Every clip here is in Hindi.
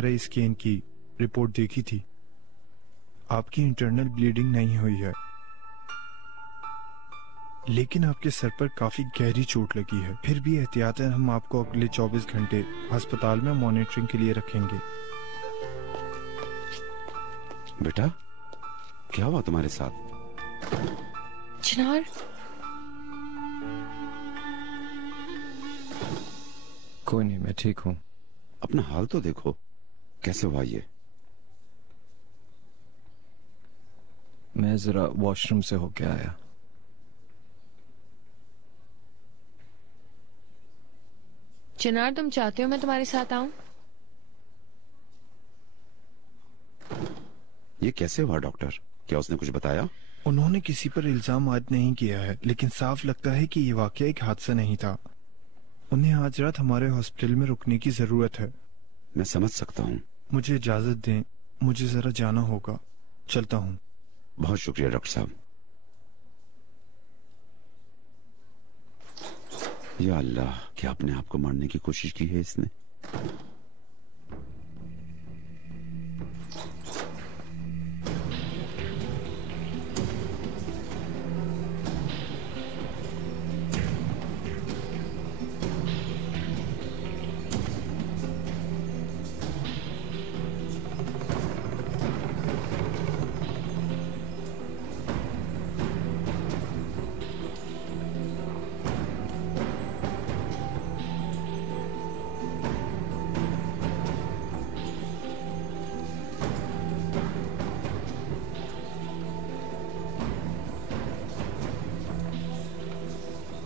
MRI स्कैन की रिपोर्ट देखी थी। आपकी इंटरनल ब्लीडिंग नहीं हुई है, लेकिन आपके सर पर काफी गहरी चोट लगी है। फिर भी एहतियातन हम आपको अगले 24 घंटे अस्पताल में मॉनिटरिंग के लिए रखेंगे। बेटा, क्या हुआ तुम्हारे साथ? चिनार, कोई नहीं, मैं ठीक हूँ। अपना हाल तो देखो, कैसे हुआ ये? मैं जरा वॉशरूम से होके आया। चिनार, तुम चाहते हो मैं तुम्हारे साथ आऊं? ये कैसे हुआ डॉक्टर? क्या उसने कुछ बताया? उन्होंने किसी पर इल्जाम आयद नहीं किया है, लेकिन साफ लगता है कि ये वाकया एक हादसा नहीं था। उन्हें आज रात हमारे हॉस्पिटल में रुकने की जरूरत है। मैं समझ सकता हूँ। मुझे इजाजत दें, मुझे जरा जाना होगा। चलता हूँ। बहुत शुक्रिया डॉक्टर साहब। या अल्लाह, क्या अपने आप को मारने की कोशिश की है इसने?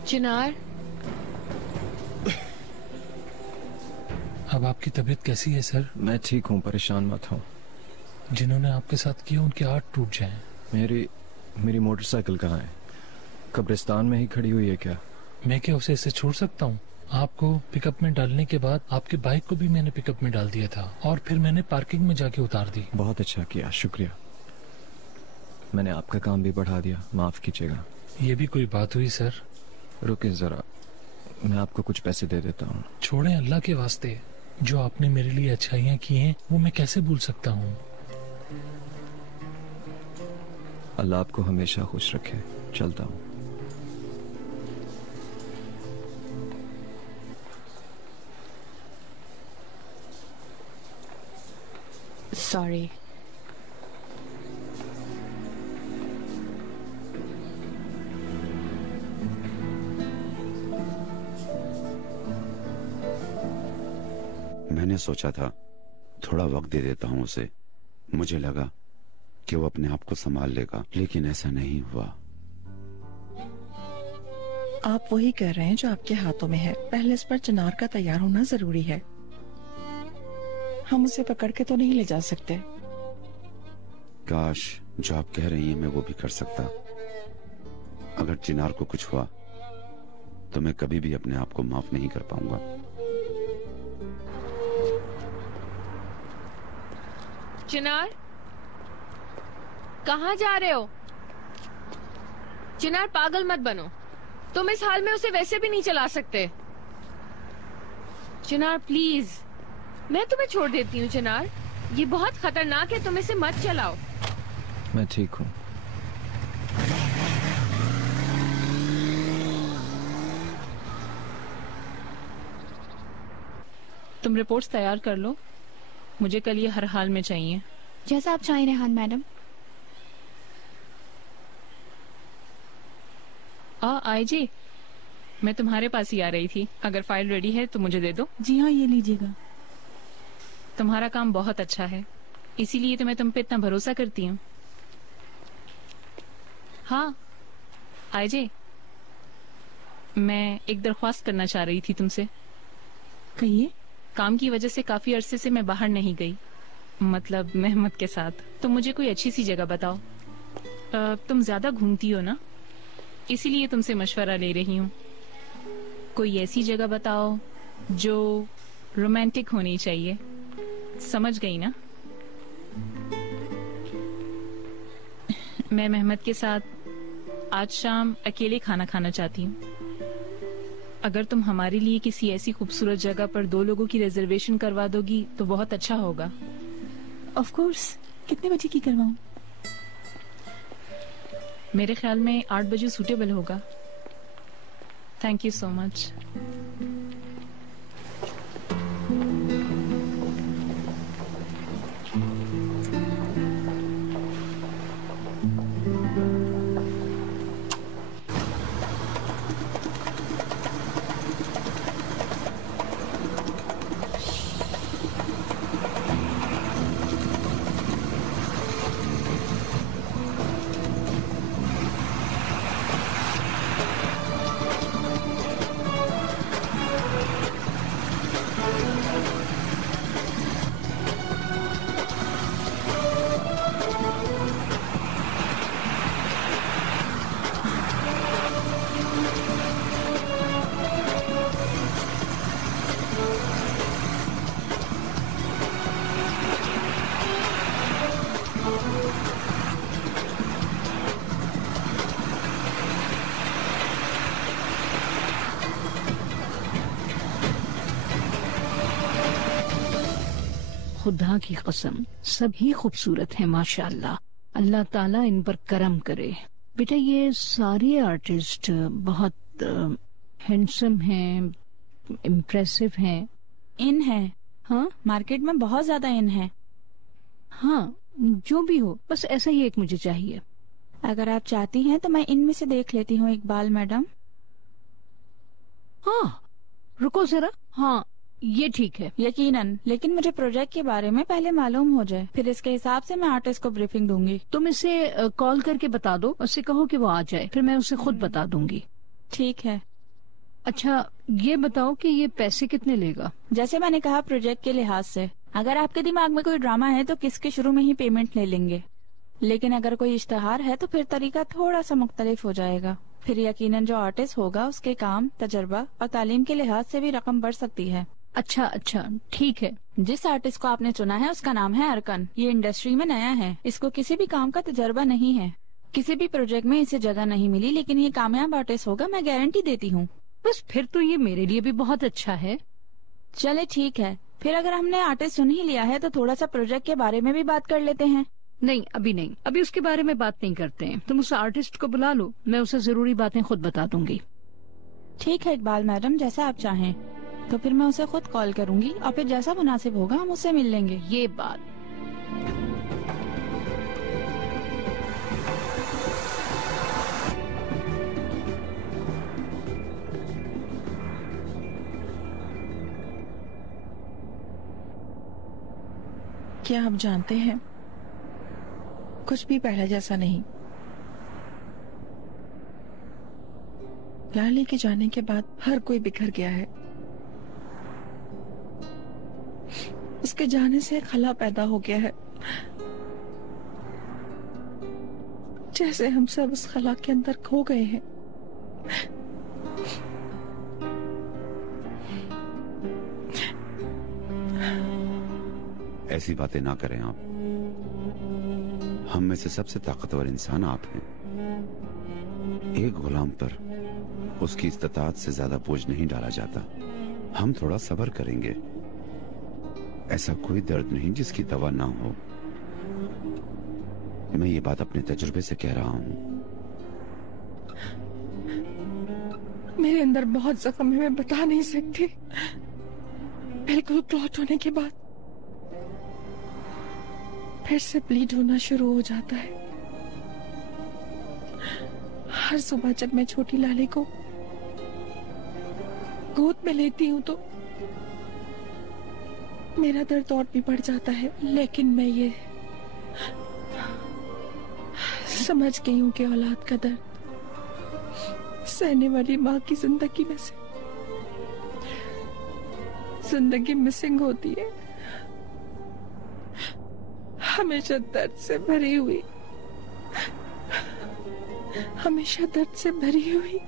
चिनार, अब आपकी तबीयत कैसी है सर? मैं ठीक हूँ, परेशान मत हो। जिन्होंने आपके साथ किया उनके हाथ टूट जाएं। मेरी मोटरसाइकिल कहाँ है? कब्रिस्तान में ही खड़ी हुई है क्या? मैं क्या उसे ऐसे छोड़ सकता हूँ? आपको पिकअप में डालने के बाद आपकी बाइक को भी मैंने पिकअप में डाल दिया था और फिर मैंने पार्किंग में जाके उतार दी। बहुत अच्छा किया, शुक्रिया। मैंने आपका काम भी बढ़ा दिया, माफ कीजिएगा। ये भी कोई बात हुई सर? रुकिए जरा, मैं आपको कुछ पैसे दे देता हूँ। छोड़ें, अल्लाह के वास्ते। जो आपने मेरे लिए अच्छाइयाँ की हैं वो मैं कैसे भूल सकता हूँ? अल्लाह आपको हमेशा खुश रखे। चलता हूँ। सॉरी। मैंने सोचा था थोड़ा वक्त दे देता हूँ उसे। मुझे लगा कि वो अपने आप को संभाल लेगा, लेकिन ऐसा नहीं हुआ। आप वही कर रहे हैं जो आपके हाथों में है। पहले इस पर चिनार का तैयार होना जरूरी है। हम उसे पकड़ के तो नहीं ले जा सकते। काश जो आप कह रही हैं मैं वो भी कर सकता। अगर चिनार को कुछ हुआ तो मैं कभी भी अपने आप को माफ नहीं कर पाऊंगा। चिनार, कहाँ जा रहे हो? चिनार, पागल मत बनो। तुम इस हाल में उसे वैसे भी नहीं चला सकते। चिनार प्लीज, मैं तुम्हें छोड़ देती हूँ। चिनार, ये बहुत खतरनाक है, तुम इसे मत चलाओ। मैं ठीक हूँ। तुम रिपोर्ट्स तैयार कर लो, मुझे कल ये हर हाल में चाहिए। जैसा आप चाहें रेहान मैडम। आईजी, मैं तुम्हारे पास ही आ रही थी। अगर फाइल रेडी है तो मुझे दे दो। जी हाँ, ये लीजिएगा। तुम्हारा काम बहुत अच्छा है, इसीलिए तो मैं तुम पे इतना भरोसा करती हूँ। हाँ आईजे, मैं एक दरख्वास्त करना चाह रही थी तुमसे। कहिए। काम की वजह से काफी अरसे से मैं बाहर नहीं गई, मतलब मेहमत के साथ। तुम मुझे कोई अच्छी सी जगह बताओ। तुम ज्यादा घूमती हो ना, इसीलिए तुमसे मशवरा ले रही हूँ। कोई ऐसी जगह बताओ जो रोमांटिक होनी चाहिए, समझ गई ना? मैं मेहमत के साथ आज शाम अकेले खाना खाना चाहती हूँ। अगर तुम हमारे लिए किसी ऐसी खूबसूरत जगह पर 2 लोगों की रिजर्वेशन करवा दोगी तो बहुत अच्छा होगा। Of course. कितने बजे की करवाऊं? मेरे ख्याल में 8 बजे सूटेबल होगा। Thank you so much. खुदा की कसम सभी खूबसूरत हैं माशाअल्लाह। अल्लाह ताला इन पर करम करे। बेटा ये सारे आर्टिस्ट बहुत हैंडसम हैं, इम्प्रेसिव हैं। इन है। हाँ मार्केट में बहुत ज्यादा इन है। हाँ जो भी हो, बस ऐसा ही एक मुझे चाहिए। अगर आप चाहती हैं तो मैं इनमें से देख लेती हूँ इकबाल मैडम। हाँ रुको जरा। हाँ ये ठीक है। यकीनन, लेकिन मुझे प्रोजेक्ट के बारे में पहले मालूम हो जाए, फिर इसके हिसाब से मैं आर्टिस्ट को ब्रीफिंग दूंगी। तुम इसे कॉल करके बता दो, उससे कहो कि वो आ जाए, फिर मैं उसे खुद बता दूंगी। ठीक है। अच्छा ये बताओ कि ये पैसे कितने लेगा? जैसे मैंने कहा, प्रोजेक्ट के लिहाज से अगर आपके दिमाग में कोई ड्रामा है तो किसके शुरू में ही पेमेंट ले लेंगे, लेकिन अगर कोई इश्तहार है तो फिर तरीका थोड़ा सा मुख्तलिफ हो जाएगा। फिर यकीनन जो आर्टिस्ट होगा उसके काम, तजर्बा और तालीम के लिहाज से भी रकम बढ़ सकती है। अच्छा ठीक है। जिस आर्टिस्ट को आपने चुना है उसका नाम है अरकन। ये इंडस्ट्री में नया है, इसको किसी भी काम का तजर्बा नहीं है, किसी भी प्रोजेक्ट में इसे जगह नहीं मिली, लेकिन ये कामयाब आर्टिस्ट होगा, मैं गारंटी देती हूँ। बस फिर तो ये मेरे लिए भी बहुत अच्छा है। चले ठीक है, फिर अगर हमने आर्टिस्ट चुन ही लिया है तो थोड़ा सा प्रोजेक्ट के बारे में भी बात कर लेते हैं। नहीं अभी नहीं, अभी उसके बारे में बात नहीं करते हैं। तुम उस आर्टिस्ट को बुला लो, मैं उसे जरूरी बातें खुद बता दूंगी। ठीक है इकबाल मैडम, जैसा आप चाहें। तो फिर मैं उसे खुद कॉल करूंगी और फिर जैसा मुनासिब होगा हम उससे मिल लेंगे। ये बात। क्या आप जानते हैं, कुछ भी पहले जैसा नहीं। लाली के जाने के बाद हर कोई बिखर गया है। उसके जाने से खला पैदा हो गया है, जैसे हम सब उस खला के अंदर खो गए हैं। ऐसी बातें ना करें आप। हम में से सबसे ताकतवर इंसान आप हैं। एक गुलाम पर उसकी इस्तिताअत से ज्यादा बोझ नहीं डाला जाता। हम थोड़ा सब्र करेंगे। ऐसा कोई दर्द नहीं जिसकी दवा ना हो। मैं ये बात अपने तजुर्बे से कह रहा हूँ। मेरे अंदर बहुत जख्म है, मैं बता नहीं सकती। बिल्कुल क्लॉट होने के बाद फिर से ब्लीड होना शुरू हो जाता है। हर सुबह जब मैं छोटी लाली को गोद में लेती हूँ तो मेरा दर्द और भी बढ़ जाता है, लेकिन मैं ये समझ गई हूँ कि औलाद का दर्द सहने वाली माँ की जिंदगी में से जिंदगी मिसिंग होती है। हमेशा दर्द से भरी हुई, हमेशा दर्द से भरी हुई।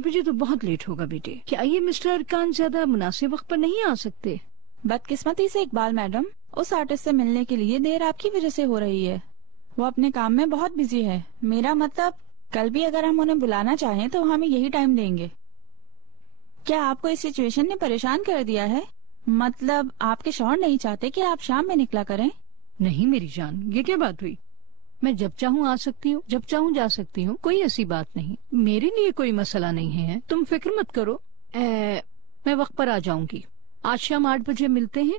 बजे तो बहुत लेट होगा बेटे। क्या ये मिस्टर अरकान ज्यादा मुनासिब वक्त पर नहीं आ सकते? बदकिस्मती से इकबाल मैडम, उस आर्टिस्ट से मिलने के लिए देर आपकी वजह से हो रही है। वो अपने काम में बहुत बिजी है। मेरा मतलब कल भी अगर हम उन्हें बुलाना चाहें तो हमें यही टाइम देंगे। क्या आपको इस सिचुएशन ने परेशान कर दिया है? मतलब आपके शौहर नहीं चाहते कि आप शाम में निकला करें? नहीं मेरी जान, ये क्या बात हुई? मैं जब चाहूँ आ सकती हूँ, जब चाहूँ जा सकती हूँ, कोई ऐसी बात नहीं। मेरे लिए कोई मसला नहीं है, तुम फिक्र मत करो। मैं वक्त पर आ जाऊंगी। आज शाम 8 बजे मिलते हैं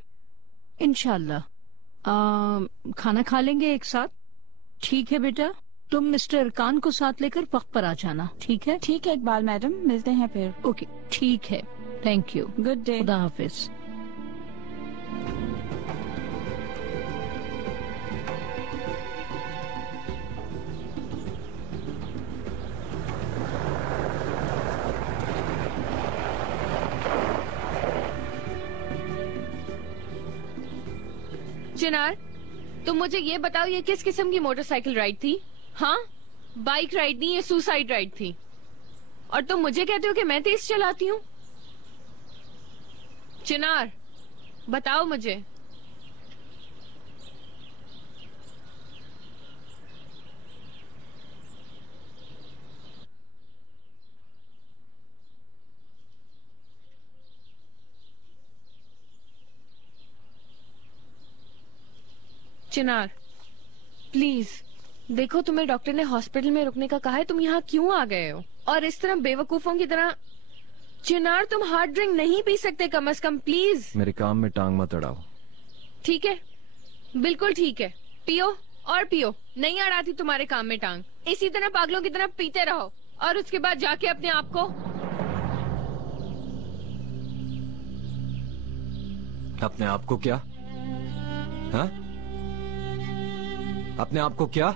इंशाल्लाह। खाना खा लेंगे एक साथ। ठीक है बेटा, तुम मिस्टर अरकान को साथ लेकर वक्त पर आ जाना। ठीक है? ठीक है इकबाल मैडम, मिलते हैं फिर। ओके ठीक है, थैंक यू। Good day. खुदा हाफिज। चिनार, तुम मुझे ये बताओ, ये किस किस्म की मोटरसाइकिल राइड थी? हाँ, बाइक राइड नहीं, ये सुसाइड राइड थी। और तुम मुझे कहते हो कि मैं तेज चलाती हूँ? चिनार, बताओ मुझे। चिनार प्लीज देखो, तुम्हें डॉक्टर ने हॉस्पिटल में रुकने का कहा है, तुम यहाँ क्यों आ गए हो? और इस तरह बेवकूफों की तरह। चिनार, तुम हार्ड ड्रिंक नहीं पी सकते कम से कम, प्लीज। मेरे काम में टांग मत अड़ाओ। ठीक है, बिल्कुल ठीक है, पियो और पियो, नहीं अड़ाती तुम्हारे काम में टांग। इसी तरह पागलों की तरह पीते रहो और उसके बाद जाके अपने आप को। अपने आप को क्या? हाँ? अपने आप को क्या?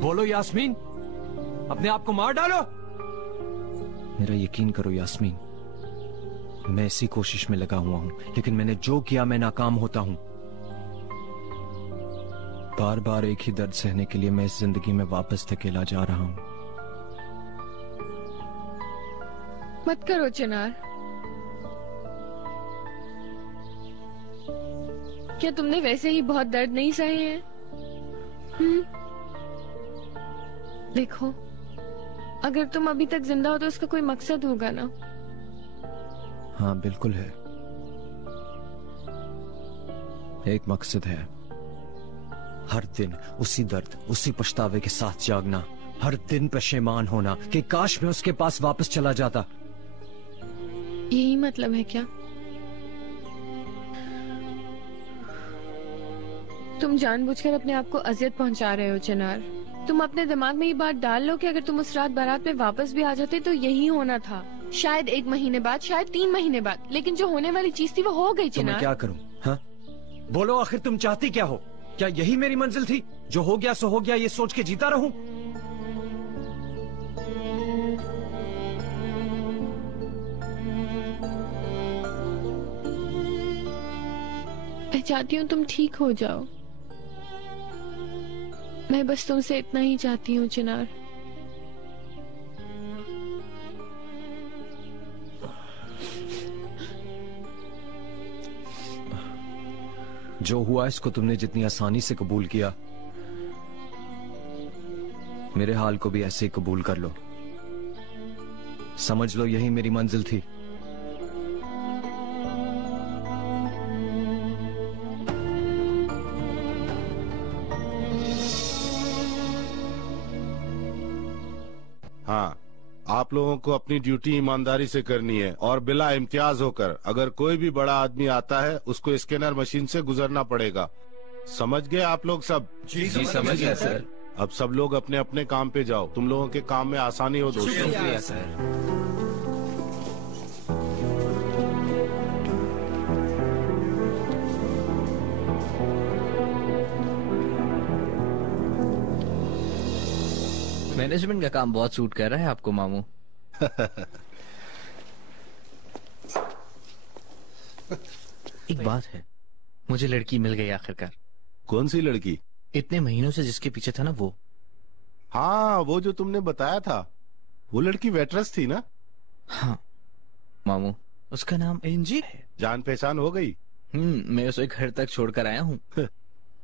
बोलो यास्मीन, अपने आप को मार डालो। मेरा यकीन करो यास्मीन, मैं इसी कोशिश में लगा हुआ हूं, लेकिन मैंने जो किया मैं नाकाम होता हूं। बार बार एक ही दर्द सहने के लिए मैं इस जिंदगी में वापस धकेला जा रहा हूं। मत करो चिनार। क्या तुमने वैसे ही बहुत दर्द नहीं सहे हैं? देखो, अगर तुम अभी तक जिंदा हो तो उसका कोई मकसद होगा ना? हाँ बिल्कुल है, एक मकसद है। हर दिन उसी दर्द, उसी पछतावे के साथ जागना, हर दिन पशेमान होना कि काश मैं उसके पास वापस चला जाता। यही मतलब है क्या? तुम जानबूझकर अपने आप को अजियत पहुंचा रहे हो चिनार। तुम अपने दिमाग में ये बात डाल लो कि अगर तुम उस रात बारात में वापस भी आ जाते तो यही होना था। शायद 1 महीने बाद, शायद 3 महीने बाद, लेकिन जो होने वाली चीज थी वो हो गई चिनार। तो मैं क्या करूं? हाँ? बोलो, आखिर तुम चाहती क्या हो? क्या यही मेरी मंजिल थी? जो हो गया सो हो गया, ये सोच के जीता रहूं? मैं चाहती हूँ तुम ठीक हो जाओ। मैं बस तुमसे इतना ही चाहती हूँ चिनार। जो हुआ इसको तुमने जितनी आसानी से कबूल किया, मेरे हाल को भी ऐसे ही कबूल कर लो। समझ लो यही मेरी मंजिल थी। हाँ, आप लोगों को अपनी ड्यूटी ईमानदारी से करनी है और बिला इम्तियाज होकर। अगर कोई भी बड़ा आदमी आता है उसको स्कैनर मशीन से गुजरना पड़ेगा। समझ गए आप लोग सब? जी समझ गया सर। अब सब लोग अपने अपने काम पे जाओ। तुम लोगों के काम में आसानी हो दोस्तों। शुक्रिया सर। मैनेजमेंट का काम बहुत सूट कर रहा है आपको मामू। एक बात है, मुझे लड़की मिल गई आखिरकार। कौन सी लड़की? इतने महीनों से जिसके पीछे था ना वो। हाँ, वो जो तुमने बताया था। वो लड़की वेट्रेस थी ना? हाँ मामू, उसका नाम एंजी है। जान पहचान हो गई? मैं उसे घर तक छोड़कर आया हूँ।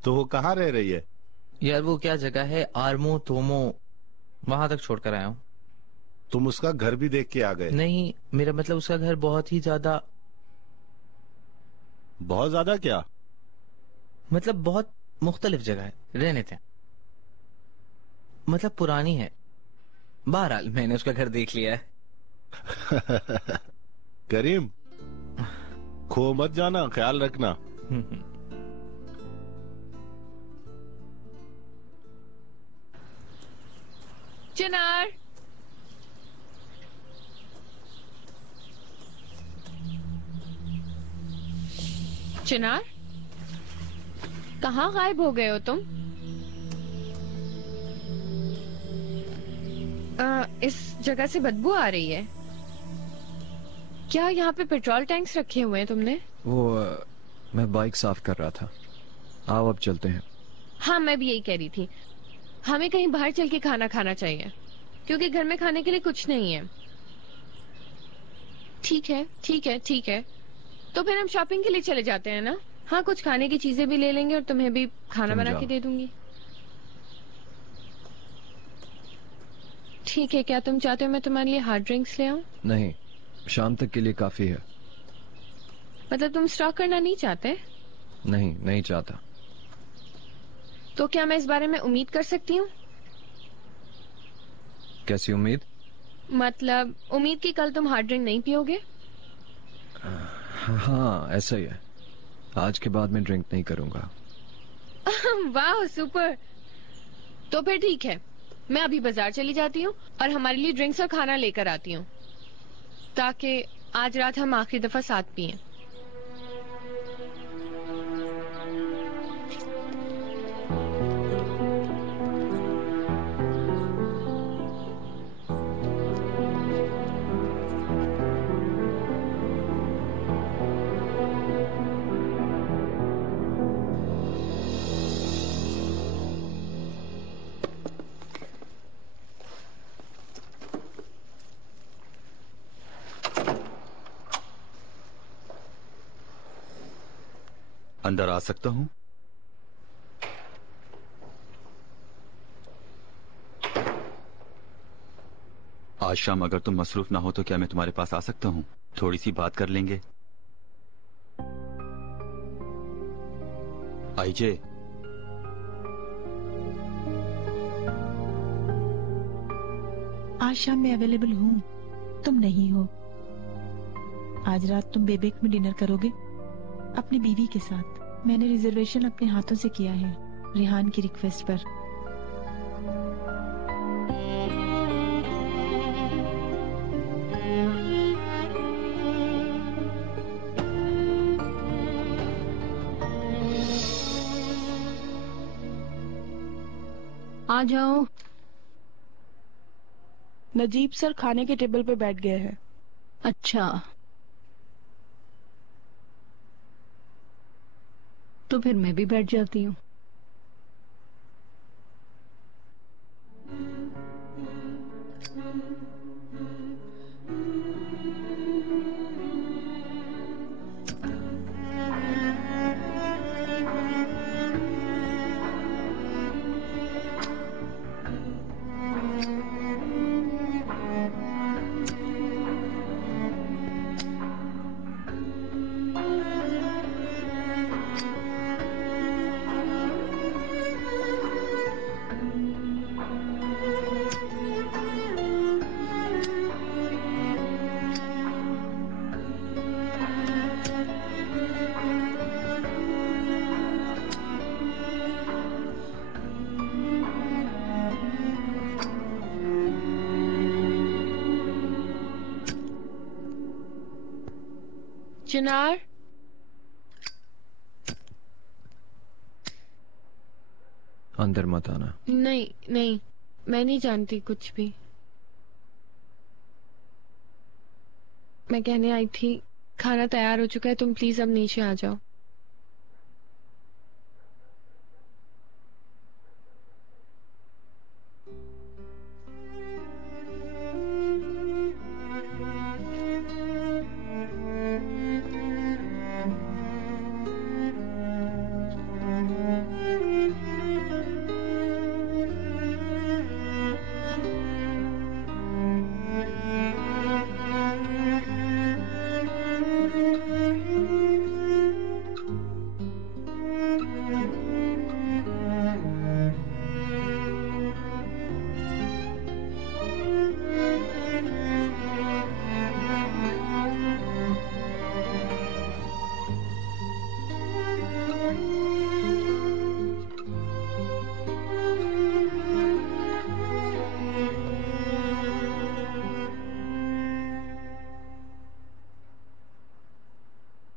तो वो कहाँ रह रही है? यार वो क्या जगह है, आर्मो तोमो, वहां तक छोड़कर आया हूँ। तुम उसका घर भी देख के आ गए? नहीं, मेरा मतलब उसका घर बहुत ही ज्यादा। बहुत ज्यादा क्या? मतलब बहुत मुख्तलिफ जगह है, रहने थे। मतलब पुरानी है। बहरहाल मैंने उसका घर देख लिया है। करीम, खो मत जाना, ख्याल रखना। चिनार, चिनार, कहाँ गायब हो गए हो तुम? इस जगह से बदबू आ रही है। क्या यहाँ पे पेट्रोल टैंक्स रखे हुए हैं तुमने? वो मैं बाइक साफ कर रहा था। आओ अब चलते हैं। हाँ, मैं भी यही कह रही थी। हमें कहीं बाहर चल के खाना खाना चाहिए, क्योंकि घर में खाने के लिए कुछ नहीं है। ठीक है, ठीक है, ठीक है। तो फिर हम शॉपिंग के लिए चले जाते हैं ना? हाँ, कुछ खाने की चीजें भी ले लेंगे और तुम्हें भी खाना तुम बना जाओ। के दे दूंगी। ठीक है, क्या तुम चाहते हो मैं तुम्हारे लिए हार्ड ड्रिंक्स ले आऊं? नहीं, शाम तक के लिए काफी है। मतलब तुम स्टॉक करना नहीं चाहते? नहीं, नहीं चाहता। तो क्या मैं इस बारे में उम्मीद कर सकती हूँ? कैसी उम्मीद? मतलब उम्मीद कि कल तुम हार्ड ड्रिंक नहीं पियोगे? हाँ, ऐसा ही है। आज के बाद मैं ड्रिंक नहीं करूंगा। वाह, सुपर। तो फिर ठीक है, मैं अभी बाजार चली जाती हूँ और हमारे लिए ड्रिंक्स और खाना लेकर आती हूँ, ताकि आज रात हम आखिरी दफा साथ पिएं। अंदर आ सकता हूं? आज शाम अगर तुम मसरूफ ना हो तो क्या मैं तुम्हारे पास आ सकता हूं? थोड़ी सी बात कर लेंगे। आईजे, आज शाम मैं अवेलेबल हूँ, तुम नहीं हो। आज रात तुम बेबेक में डिनर करोगे अपनी बीवी के साथ। मैंने रिजर्वेशन अपने हाथों से किया है, रेहान की रिक्वेस्ट पर। आ जाओ। नजीब सर खाने के टेबल पे बैठ गए हैं। अच्छा, तो फिर मैं भी बैठ जाती हूँ। चिनार, अंदर मत आना। नहीं नहीं, मैं नहीं जानती कुछ भी। मैं कहने आई थी खाना तैयार हो चुका है, तुम प्लीज अब नीचे आ जाओ।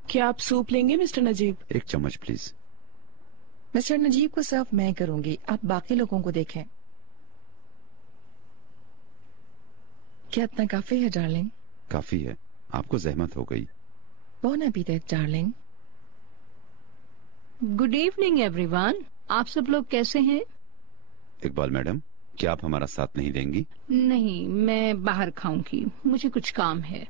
क्या आप सूप लेंगे मिस्टर नजीब? एक चम्मच प्लीज। मिस्टर नजीब को सर्व मैं करूंगी, आप बाकी लोगों को देखें। क्या इतना काफी है डार्लिंग? काफी है, आपको जहमत हो गई। Bone एपीटाइट darling. Good evening everyone. आप सब लोग कैसे हैं? इकबाल मैडम, क्या आप हमारा साथ नहीं देंगी? नहीं, मैं बाहर खाऊंगी, मुझे कुछ काम है।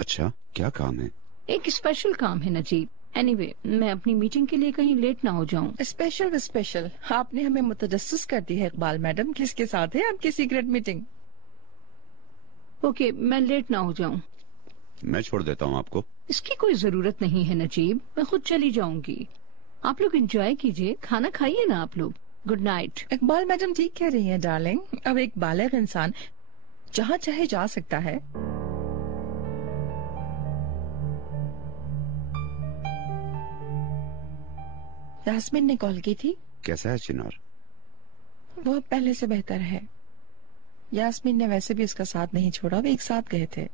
अच्छा, क्या काम है? एक स्पेशल काम है नजीब। एनीवे, मैं अपनी मीटिंग के लिए कहीं लेट ना हो जाऊं। स्पेशल स्पेशल आपने हमें मुतजस्सिस कर दी है इकबाल मैडम। किसके साथ है आपकी सीक्रेट मीटिंग? ओके, मैं लेट ना हो जाऊं। मैं छोड़ देता हूँ आपको। इसकी कोई जरूरत नहीं है नजीब, मैं खुद चली जाऊंगी। आप लोग एंजॉय कीजिए, खाना खाइए ना आप लोग। Good night. इकबाल मैडम ठीक कह रही हैं डार्लिंग। अब एक बालिग इंसान जहाँ चाहे जा सकता है। यास्मीन ने कॉल की थी। कैसा है चिनार? वो अब पहले से बेहतर है। यास्मीन ने वैसे भी उसका साथ नहीं छोड़ा, वे एक साथ गए थे।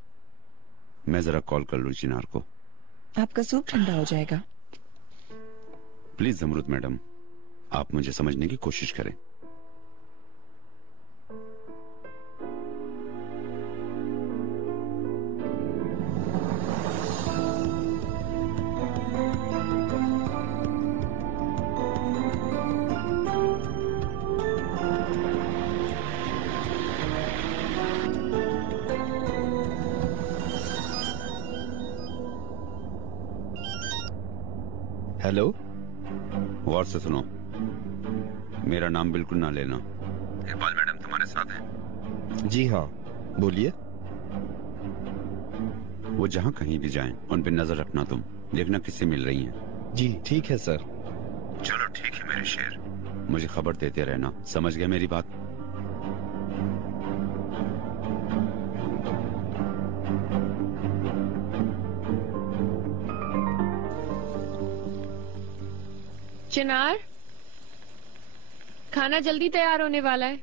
मैं जरा कॉल कर लूँ चिनार को। आपका सूप ठंडा हो जाएगा। प्लीज जमरुद मैडम, आप मुझे समझने की कोशिश करें। हेलो। गौर से सुनो, मेरा नाम बिल्कुल ना लेना। इकबाल मैडम तुम्हारे साथ हैं? जी हाँ, बोलिए। वो जहाँ कहीं भी जाएं, उन पे नजर रखना। तुम देखना किससे मिल रही हैं। जी ठीक है सर। चलो ठीक है मेरे शेर, मुझे खबर देते रहना। समझ गए मेरी बात? चिनार, खाना जल्दी तैयार होने वाला है।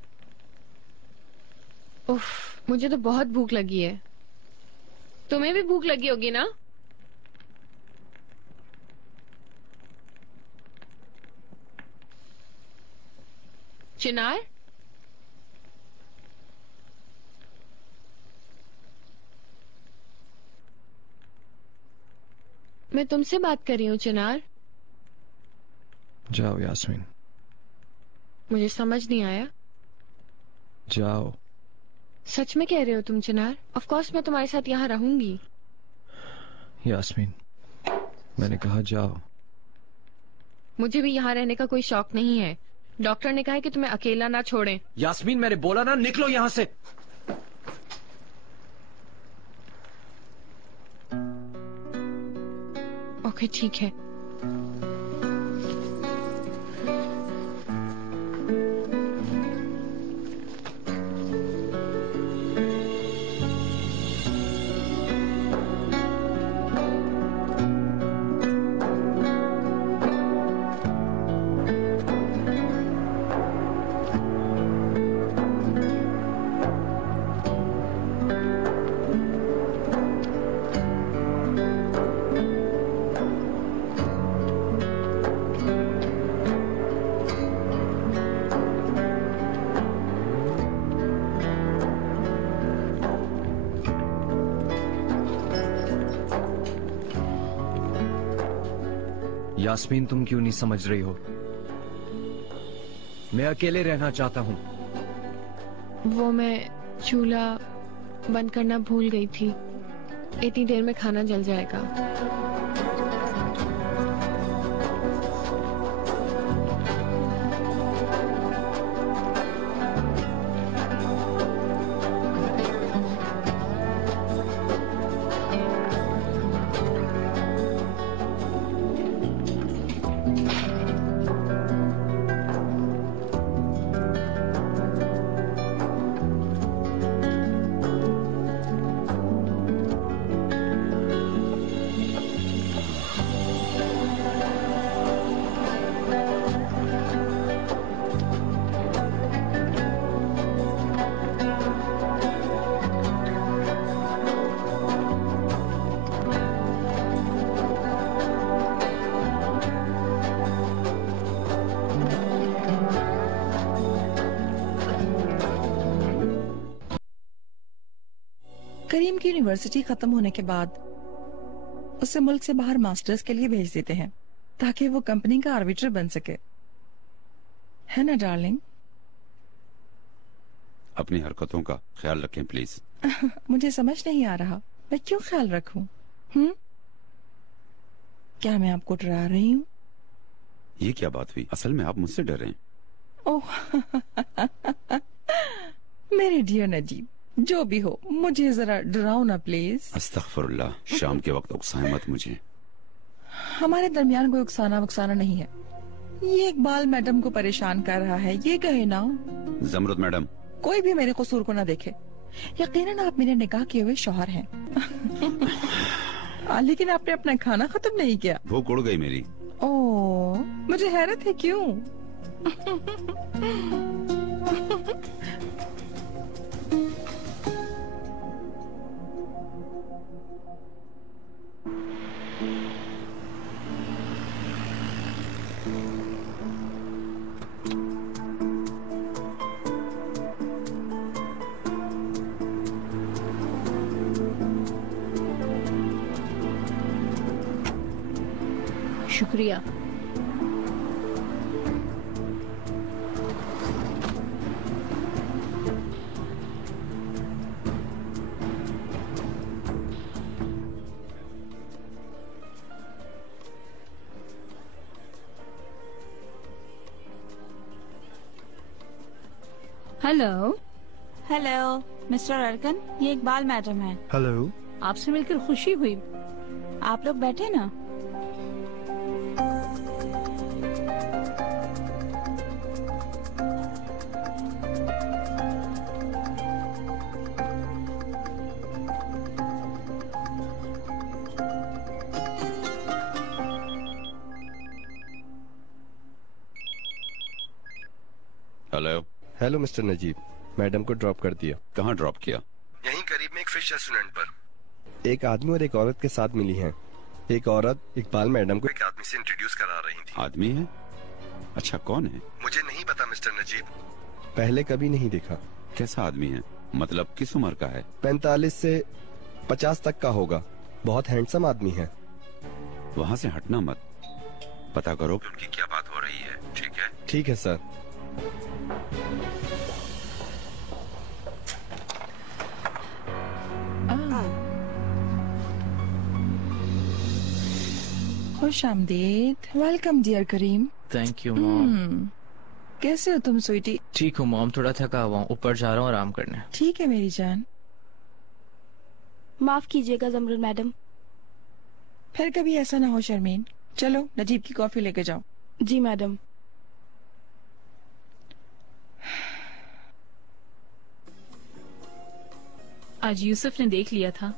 उफ, मुझे तो बहुत भूख लगी है। तुम्हें भी भूख लगी होगी ना? चिनार, मैं तुमसे बात कर रही हूँ चिनार। जाओ यास्मीन। मुझे समझ नहीं आया। जाओ। सच में कह रहे हो तुम चिनार? ऑफ कोर्स मैं तुम्हारे साथ यहाँ रहूंगी। यास्मीन, मैंने कहा जाओ। मुझे भी यहाँ रहने का कोई शौक नहीं है। डॉक्टर ने कहा है कि तुम्हें अकेला ना छोड़ें। यास्मीन, मैंने बोला ना, निकलो यहाँ से। ओके ठीक है। यास्मीन, तुम क्यों नहीं समझ रही हो? मैं अकेले रहना चाहता हूँ। वो मैं चूल्हा बंद करना भूल गई थी। इतनी देर में खाना जल जाएगा। करीम की यूनिवर्सिटी खत्म होने के बाद उसे मुल्क से बाहर मास्टर्स के लिए भेज देते हैं ताकि वो कंपनी का आर्बिटर बन सके, है ना डार्लिंग? अपनी हरकतों का ख्याल रखें प्लीज। मुझे समझ नहीं आ रहा मैं क्यों ख्याल रखूं? क्या मैं आपको डरा रही हूँ? ये क्या बात हुई? असल में आप मुझसे डर रहे हैं। ओह मेरे डियर नजीब, जो भी हो मुझे जरा डराओ ना प्लीज। अस्तगफिरुल्लाह, शाम के वक्त उकसाए मत मुझे। हमारे दरमियान कोई उकसाना वकसाना नहीं है। ये इकबाल मैडम को परेशान कर रहा है, ये कहे ना। जमरुद मैडम, कोई भी मेरे कसूर को ना देखे। यकीनन आप मेरे निकाह किए हुए शौहर हैं। लेकिन आपने अपना खाना खत्म नहीं किया। भूख उड़ गई मेरी। ओह, मुझे हैरत है क्यों? शुक्रिया। हेलो। हेलो मिस्टर अर्कन, ये इकबाल मैडम है। हेलो। आपसे मिलकर खुशी हुई। आप लोग बैठे ना। Hello. Hello mister Najeeb, madam को ड्रॉप कर दिया। कहाँ ड्रॉप किया? यहीं करीब में एक फिश रेस्टोरेंट पर। एक आदमी और एक औरत के साथ मिली हैं। एक औरत इकबाल मैडम को एक आदमी से इंट्रोड्यूस करा रही थी। आदमी है? अच्छा, कौन है? मुझे नहीं पता मिस्टर नजीब, पहले कभी नहीं देखा। कैसा आदमी है? मतलब किस उम्र का है? 45 से 50 तक का होगा। बहुत हैंडसम आदमी है। वहाँ से हटना मत, पता करो कि उनकी क्या बात हो रही है। ठीक है? ठीक है सर। खुश आमदीद। Welcome dear Karim. Thank you mom. कैसे हो तुम स्वीटी? ठीक हूँ मॉम, थोड़ा थका हुआ हूँ, ऊपर जा रहा हूँ आराम करने। ठीक है मेरी जान। माफ कीजिएगा जमरुल मैडम। फिर कभी ऐसा ना हो शर्मीन। चलो नजीब की कॉफी लेके जाओ। जी मैडम। आज यूसुफ ने देख लिया था।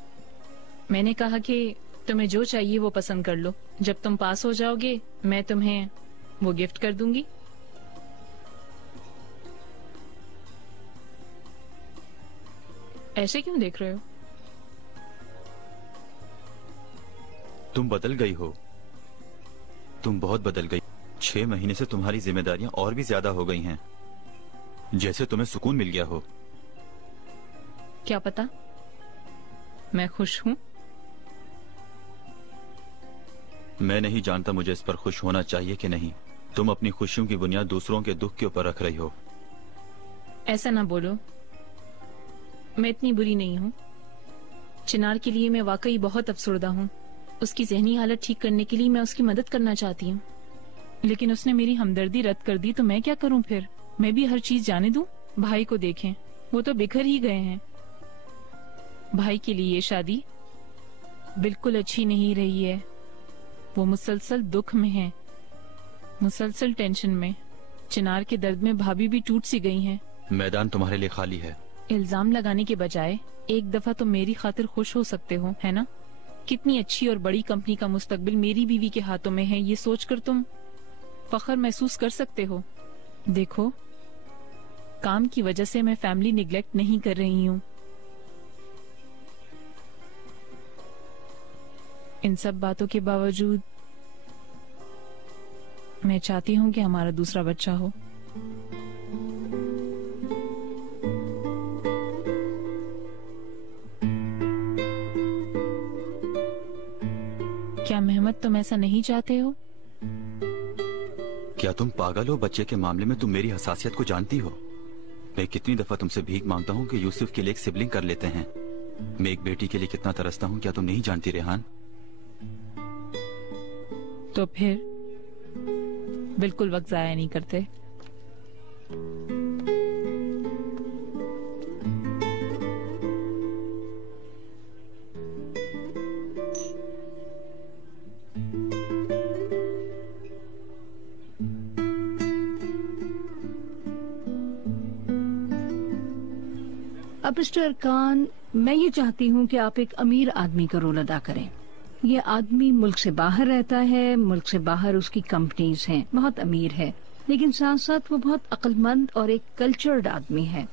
मैंने कहा कि तुम्हें जो चाहिए वो पसंद कर लो, जब तुम पास हो जाओगे मैं तुम्हें वो गिफ्ट कर दूंगी। ऐसे क्यों देख रहे हो? तुम बदल गई हो, तुम बहुत बदल गई। 6 महीने से तुम्हारी जिम्मेदारियां और भी ज्यादा हो गई हैं, जैसे तुम्हें सुकून मिल गया हो। क्या पता, मैं खुश हूँ। मैं नहीं जानता मुझे इस पर खुश होना चाहिए कि नहीं। तुम अपनी खुशियों की बुनियाद दूसरों के दुख के ऊपर रख रही हो। ऐसा ना बोलो, मैं इतनी बुरी नहीं हूँ। चिनार के लिए मैं वाकई बहुत अफसुर्दा हूँ। उसकी जहनी हालत ठीक करने के लिए मैं उसकी मदद करना चाहती हूँ, लेकिन उसने मेरी हमदर्दी रद्द कर दी, तो मैं क्या करूँ फिर? मैं भी हर चीज जाने दूँ? भाई को देखें, वो तो बिखर ही गए हैं। भाई के लिए ये शादी बिल्कुल अच्छी नहीं रही है। वो मुसलसल दुख में है, मुसलसल टेंशन में। चिनार के दर्द में भाभी भी टूट सी गई हैं। मैदान तुम्हारे लिए खाली है। इल्जाम लगाने के बजाय एक दफा तुम मेरी खातिर खुश हो सकते हो, है ना? कितनी अच्छी और बड़ी कंपनी का मुस्तकबिल मेरी बीवी के हाथों में है, ये सोचकर तुम फख्र महसूस कर सकते हो। देखो, काम की वजह से मैं फैमिली निगलेक्ट नहीं कर रही हूँ। इन सब बातों के बावजूद मैं चाहती हूँ कि हमारा दूसरा बच्चा हो। क्या मेहमद तुम ऐसा नहीं चाहते हो? क्या तुम पागल हो? बच्चे के मामले में तुम मेरी हसासियत को जानती हो। मैं कितनी दफा तुमसे भीख मांगता हूँ कि यूसुफ के लिए एक सिबलिंग कर लेते हैं। मैं एक बेटी के लिए कितना तरसता हूँ, क्या तुम नहीं जानती रेहान? तो फिर बिल्कुल वक्त जाया नहीं करते। अब मिस्टर अरकान, मैं ये चाहती हूँ कि आप एक अमीर आदमी का रोल अदा करें। ये आदमी मुल्क से बाहर रहता है, मुल्क से बाहर उसकी कंपनीज हैं, बहुत अमीर है, लेकिन साथ साथ वो बहुत अक्लमंद और एक कल्चर्ड आदमी है।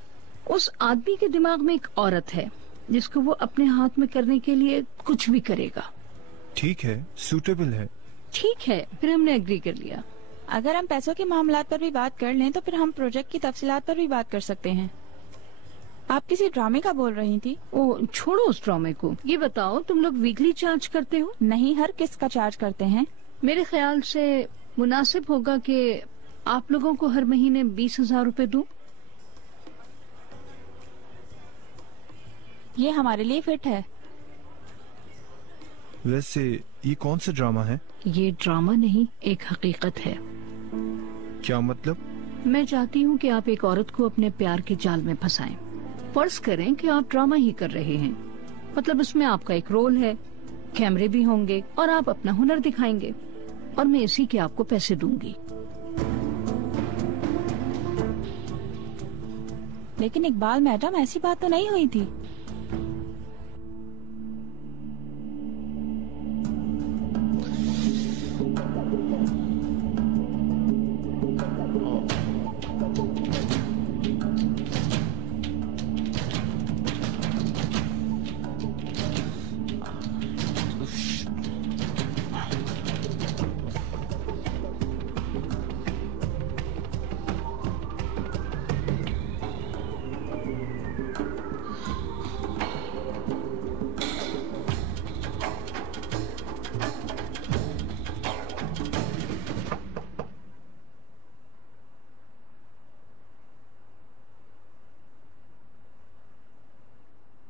उस आदमी के दिमाग में एक औरत है जिसको वो अपने हाथ में करने के लिए कुछ भी करेगा। ठीक है, सूटेबल है। ठीक है, फिर हमने एग्री कर लिया। अगर हम पैसों के मामलात पर भी बात कर लें तो फिर हम प्रोजेक्ट की तफसीलात पर भी बात कर सकते हैं। आप किसी ड्रामे का बोल रही थी? ओ, छोड़ो उस ड्रामे को। ये बताओ, तुम लोग वीकली चार्ज करते हो? नहीं, हर किस्त का चार्ज करते हैं। मेरे ख्याल से मुनासिब होगा कि आप लोगों को हर महीने 20,000 रुपए दूं। ये हमारे लिए फिट है। वैसे ये कौन सा ड्रामा है? ये ड्रामा नहीं, एक हकीकत है। क्या मतलब? मैं चाहती हूँ कि आप एक औरत को अपने प्यार के जाल में फंसाएं। फर्ज करें कि आप ड्रामा ही कर रहे हैं, मतलब उसमें आपका एक रोल है, कैमरे भी होंगे और आप अपना हुनर दिखाएंगे और मैं इसी के आपको पैसे दूंगी। लेकिन इकबाल मैडम, ऐसी बात तो नहीं हुई थी।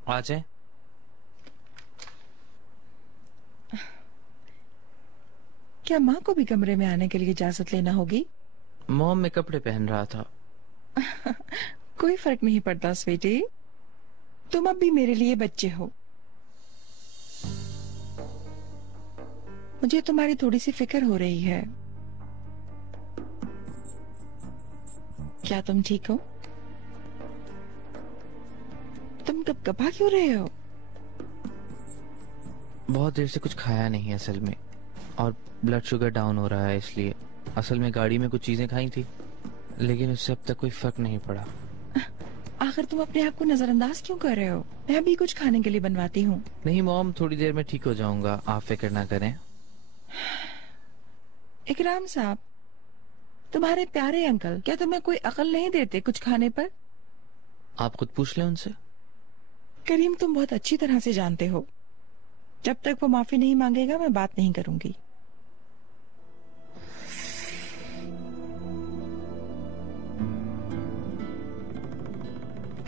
आ जाए। क्या माँ को भी कमरे में आने के लिए इजाजत लेना होगी? मॉम में कपड़े पहन रहा था। कोई फर्क नहीं पड़ता स्वीटी, तुम अब भी मेरे लिए बच्चे हो। मुझे तुम्हारी थोड़ी सी फिक्र हो रही है। क्या तुम ठीक हो? तुम कपकपा क्यों रहे हो? बहुत देर से कुछ खाया नहीं है असल में, और ब्लड शुगर डाउन हो रहा है, इसलिए। असल में गाड़ी में कुछ चीजें खाई थी, लेकिन उससे अब तक कोई फर्क नहीं पड़ा। आखिर तुम अपने आप को नजरअंदाज क्यों कर रहे हो? मैं भी कुछ खाने के लिए बनवाती हूँ। नहीं मॉम, थोड़ी देर में ठीक हो जाऊंगा, आप फिक्र ना करें। इकराम साहब, तुम्हारे प्यारे अंकल क्या तुम्हें कोई अकल नहीं देते कुछ खाने पर? आप खुद पूछ लें उनसे। करीम, तुम बहुत अच्छी तरह से जानते हो, जब तक वो माफी नहीं मांगेगा मैं बात नहीं करूंगी।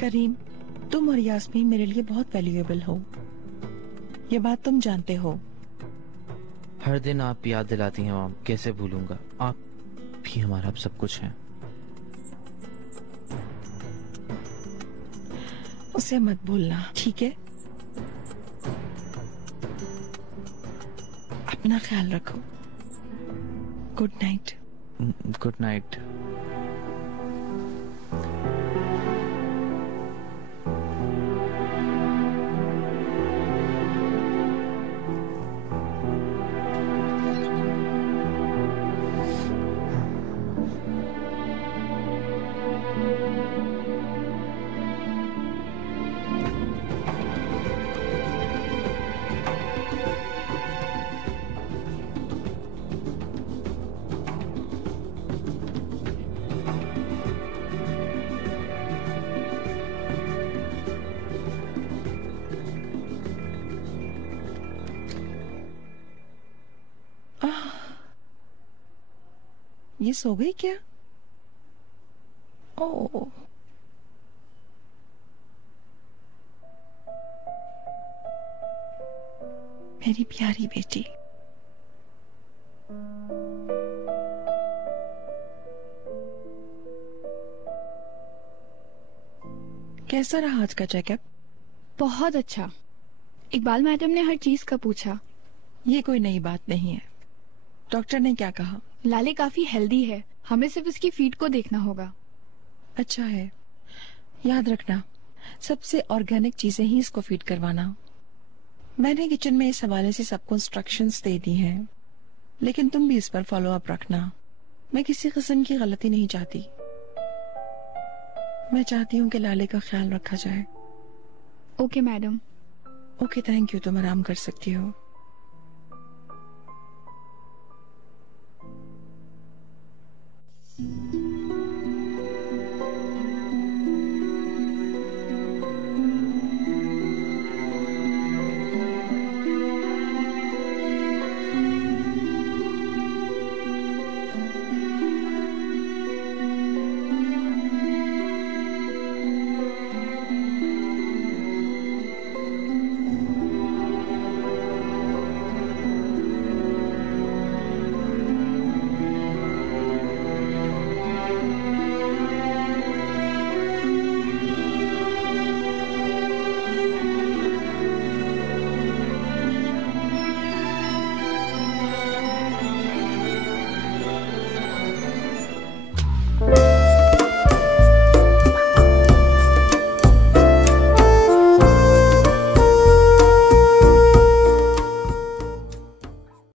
करीम, तुम और यास्मीन मेरे लिए बहुत वैल्यूएबल हो, ये बात तुम जानते हो। हर दिन आप याद दिलाती हैं मॉम, कैसे भूलूंगा। आप भी हमारा अब सब कुछ है। उसे मत भूलना, ठीक है? अपना ख्याल रखो। Good night. Good night. ये सो गई क्या? ओ, मेरी प्यारी बेटी। कैसा रहा आज का चेकअप? बहुत अच्छा। इकबाल मैडम ने हर चीज का पूछा। ये कोई नई बात नहीं है। डॉक्टर ने क्या कहा? लाले काफी हेल्दी है, हमें सिर्फ इसकी फीड को देखना होगा। अच्छा है, याद रखना सबसे ऑर्गेनिक चीजें ही इसको फीड करवाना। मैंने किचन में इस हवाले से सबको इंस्ट्रक्शंस दे दी हैं, लेकिन तुम भी इस पर फॉलो अप रखना। मैं किसी किस्म की गलती नहीं चाहती। मैं चाहती हूँ कि लाले का ख्याल रखा जाए। Okay madam. Okay, thank you. तुम आराम कर सकती हो।